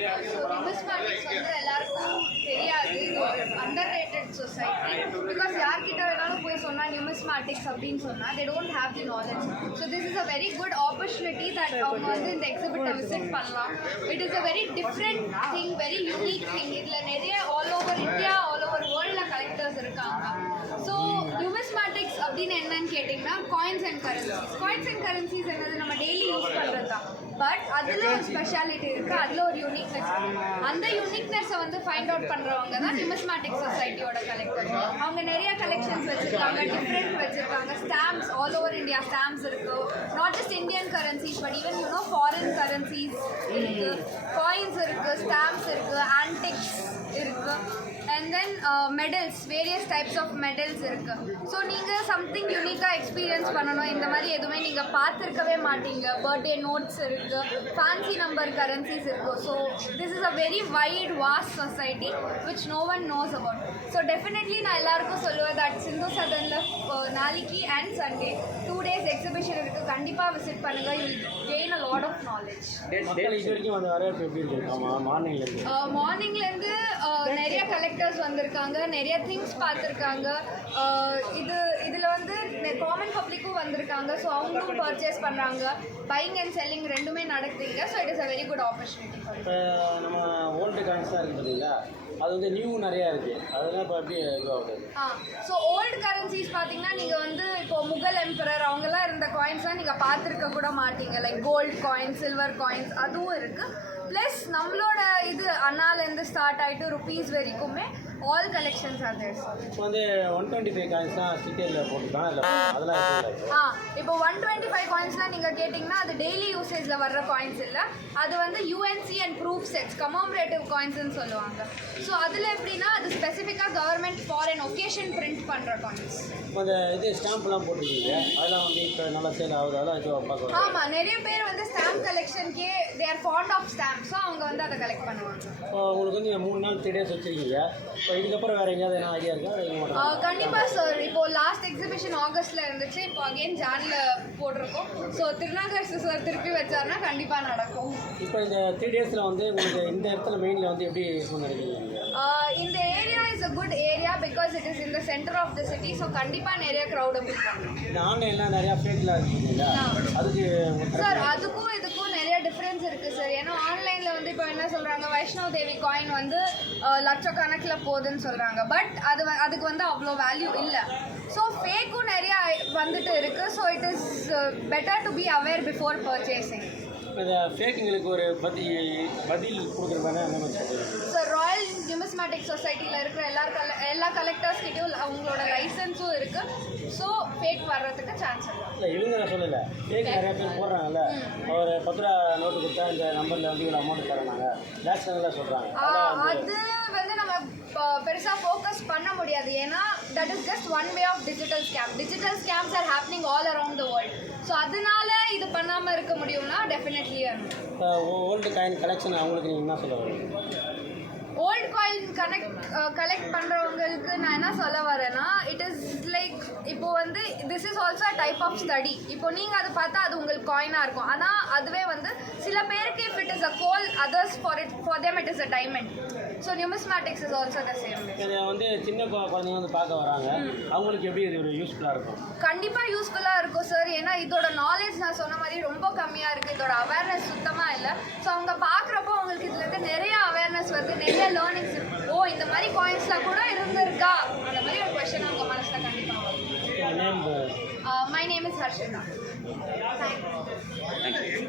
நிமிஸ்மாட்டிக்ஸ் வந்து எல்லாருக்கும் தெரியாது இது ஒரு அண்டர் ரேட்டட் சொசைட்டி பிகாஸ் யார்கிட்ட வேணாலும் போய் சொன்னால் நிமிஸ்மாட்டிக்ஸ் அப்படின்னு சொன்னால் they don't have the knowledge so this is a very good opportunity that அவங்க வந்து இந்த எக்ஸிபிட்டை விசிட் பண்ணலாம் it is a very different thing very unique thing இதில் நிறைய all over India all over வேர்ல்டில் கலெக்டர்ஸ் இருக்காங்க ஸோ நியூமிஸ்மேட்டிக்ஸ் அப்படின்னு என்னன்னு கேட்டிங்கன்னா coins and currencies coins and currencies என்னது நம்ம டெய்லி யூஸ் பண்ணுறது தான் பட் அதில் ஒரு ஸ்பெஷாலிட்டி இருக்குது அதில் ஒரு யூனிக்னஸ் அந்த யூனிக்னஸை வந்து ஃபைண்ட் அவுட் பண்ணுறவங்க தான் நியூமிஸ்மேட்டிக் சொசைட்டியோட கலெக்டர் அவங்க நிறைய கலெக்ஷன்ஸ் வச்சுருக்காங்க டிஃப்ரெண்ட் வச்சுருக்காங்க. Stamps all over India stamps இருக்குது not just Indian currencies but even you know foreign currencies இருக்குது காயின்ஸ் இருக்குது ஸ்டாம்ப்ஸ் இருக்குது medals various types of medals இருக்கு. ஸோ நீங்கள் சம்திங் யூனிக்காக எக்ஸ்பீரியன்ஸ் பண்ணணும். இந்த மாதிரி எதுவுமே நீங்கள் பார்த்துருக்கவே மாட்டீங்க. பர்த்டே நோட்ஸ் இருக்கு ஃபேன்சி நம்பர் கரன்சிஸ் இருக்கு. So this is a very wide vast society which no one knows about so definitely நான் எல்லாருக்கும் சொல்லுவேன் தட் சிந்து சதனில் நாளைக்கு and Sunday two days exhibition இருக்குது கண்டிப்பாக விசிட் பண்ணுங்கள் you gain a lot of knowledge மார்னிங்லேருந்து நிறைய collectors வந்திருக்காங்க. நிறைய திங்ஸ் பார்த்துருக்காங்க. இது இதில் வந்து காமன் பப்ளிக்கும் வந்திருக்காங்க. ஸோ அவங்களும் பர்ச்சேஸ் பண்ணுறாங்க பையிங் அண்ட் செல்லிங் ரெண்டுமே நடக்குதுங்க so it is a very good opportunity நம்ம ஓல்டு காயின்ஸ் தான் இருக்குது பார்த்தீங்களா அது வந்து நியூ நிறையா இருக்குது அதெல்லாம் இப்போ எப்படி இது ஆகுது ஸோ ஓல்டு கரன்சிஸ் பார்த்தீங்கன்னா நீங்கள் வந்து இப்போ முகல் எம்பரர் அவங்கெல்லாம் இருந்த காயின்ஸ்லாம் நீங்கள் பார்த்துருக்க கூட மாட்டீங்க. Like gold coins silver coins அதுவும் இருக்குது ப்ளஸ் நம்மளோட இது அண்ணாலேருந்து ஸ்டார்ட் ஆகிட்டு ருபீஸ் வரைக்குமே ஆல் கலெக்ஷன்ஸ் ஆர் தேர் இப்போ வந்து ஒன் டுவெண்ட்டி ஃபைவ் காயின்ஸ் தான் ஸ்டிக்கரில் போட்டுருக்கான் இல்லை அதெல்லாம் ஆ இப்போ ஒன் டுவெண்ட்டி ஃபைவ் காயின்ஸ்லாம் நீங்கள் கேட்டிங்கன்னா அது டெய்லி யூசேஜில் வர்ற காயின்ஸ் இல்லை. அது வந்து UNC and proof sets commemorative காயின்ஸ்னு சொல்லுவாங்க. ஸோ அதில் எப்படின்னா அது ஸ்பெசிஃபிக்காக கவர்மெண்ட் ஃபாரின் ஒகேஷன் பிரிண்ட் பண்ணுற காயின்ஸ் இப்போ அந்த இது ஸ்டாம்ப்லாம் போட்டிருக்கீங்க. அதெல்லாம் வந்து இப்போ நல்லா சேல் ஆகுது. அதெல்லாம் இது பார்க்க ஆமாம் நிறைய பேர் வந்து stamp கலெக்ஷனுக்கே they are fond of stamp so அவங்க வந்து அதை கலெக்ட் பண்ணுவாங்க. இப்போ உங்களுக்கு வந்து மூணு நாள் த்ரீ டேஸ் வச்சுருக்கீங்க. இப்போ இதுக்கப்புறம் வேறு எங்கேயாவது என்ன ஐடியா இருக்கா? இல்லை இங்க மட்டும் ஆஹ் கண்டிப்பா சார் இப்போ லாஸ்ட் எக்ஸிபிஷன் ஆகஸ்ட்ல இருந்துச்சு. இப்போ அகைன் ஜான்ல போட்டிருக்கோம். ஸோ திருநாகரசு சார் திருப்பி வச்சாருன்னா கண்டிப்பா நடக்கும். இப்போ இந்த த்ரீ டேஸில் வந்து உங்களுக்கு இந்த இடத்துல மெயினில் வந்து எப்படி ஆஹ் இந்த area is a good area because it is in the centre of the city so கண்டிப்பா நிறைய க்ரௌட் இருப்பாங்க இந்த ஆன்லைன்லாம் நிறையா ஃபேக்லாம் இருக்குங்களா அதுக்கு சார் அதுக்கும் இதுக்கும் டிஃப்ரென்ஸ் இருக்கு சார் ஏன்னா ஆன்லைன்ல வந்து இப்போ என்ன சொல்றாங்க வைஷ்ணவ் தேவி காயின் வந்து லட்சக்கணக்கில் போகுதுன்னு சொல்றாங்க. பட் அது அதுக்கு வந்து அவ்வளோ வேல்யூ இல்லை. ஸோ ஃபேக்கும் நிறைய வந்துட்டு இருக்கு. So it is better to be aware before purchasing ஃபேக்குங்களுக்கு ஒரு பதில் பதில் கொடுக்குற மாதிரி அந்த நியூமிஸ்மேட்டிக் சொசைட்டியில் இருக்கிற எல்லா கல எல்லா கலெக்டர்ஸ் கிட்டயும் அவங்களோட லைசன்ஸும் இருக்கு. ஸோ ஃபேக் வர்றதுக்கு சான்ஸ் இல்லை இல்லை இவங்க நான் சொல்லலை. ஃபேக் நிறைய பேர் போடுறாங்கல்ல. ஒரு பத்து ரூபா நோட்டு கொடுத்தா இந்த நம்பரில் வந்து இவ்வளோ அமௌண்ட் தரனாங்க லேக்ஸ் கணக்கில் சொல்கிறாங்க அது வந்து நம்ம ப- பெருசா ஃபோக்கஸ் பண்ண முடியாது. ஏன்னா that is just one way of digital scam digital scams are happening all around the world so அதனால இது பண்ணாம இருக்க முடியும்னா டெஃபினெட்லி ஓல்டு காயின் கலெக்ஷன் அவங்களுக்கு நீங்கள் என்ன சொல்ல ஓல்ட் காயின் கனெக்ட் கலெக்ட் பண்றவங்களுக்கு நான் என்ன சொல்ல வரேன்னா இட் இஸ் லைக் இப்போ வந்து this is also type of study இப்போ நீங்க அதை பார்த்தா அது உங்களுக்கு காயினா இருக்கும். ஆனா அதுவே வந்து சில பேருக்கு if it is a coal others for it for them it is a diamond so numismatics is also the same வந்து சின்ன குழந்தைங்க வந்து பார்க்க வராங்க. அவங்களுக்கு எப்படி இது ஒரு யூஸ்ஃபுல்லாக இருக்கும்? கண்டிப்பா யூஸ்ஃபுல்லா இருக்கும் சார் ஏன்னா இதோட நாலேஜ் நான் சொன்ன மாதிரி ரொம்ப கம்மியா இருக்கு. இதோட அவேர்னஸ் சுத்தமா இல்ல. ஸோ அவங்க பாக்குறப்போ அவங்களுக்கு இதுல இருந்து நிறைய வருது நிறைய லேர்னிங்ஸ் ஓ இந்த மாதிரி காயின்ஸ்லாம் கூட இருந்திருக்கா? அந்த மாதிரி ஒரு கொஸ்டின் அவங்க மனசுல கண்டிப்பா வரும். Name my name is Harshita thank you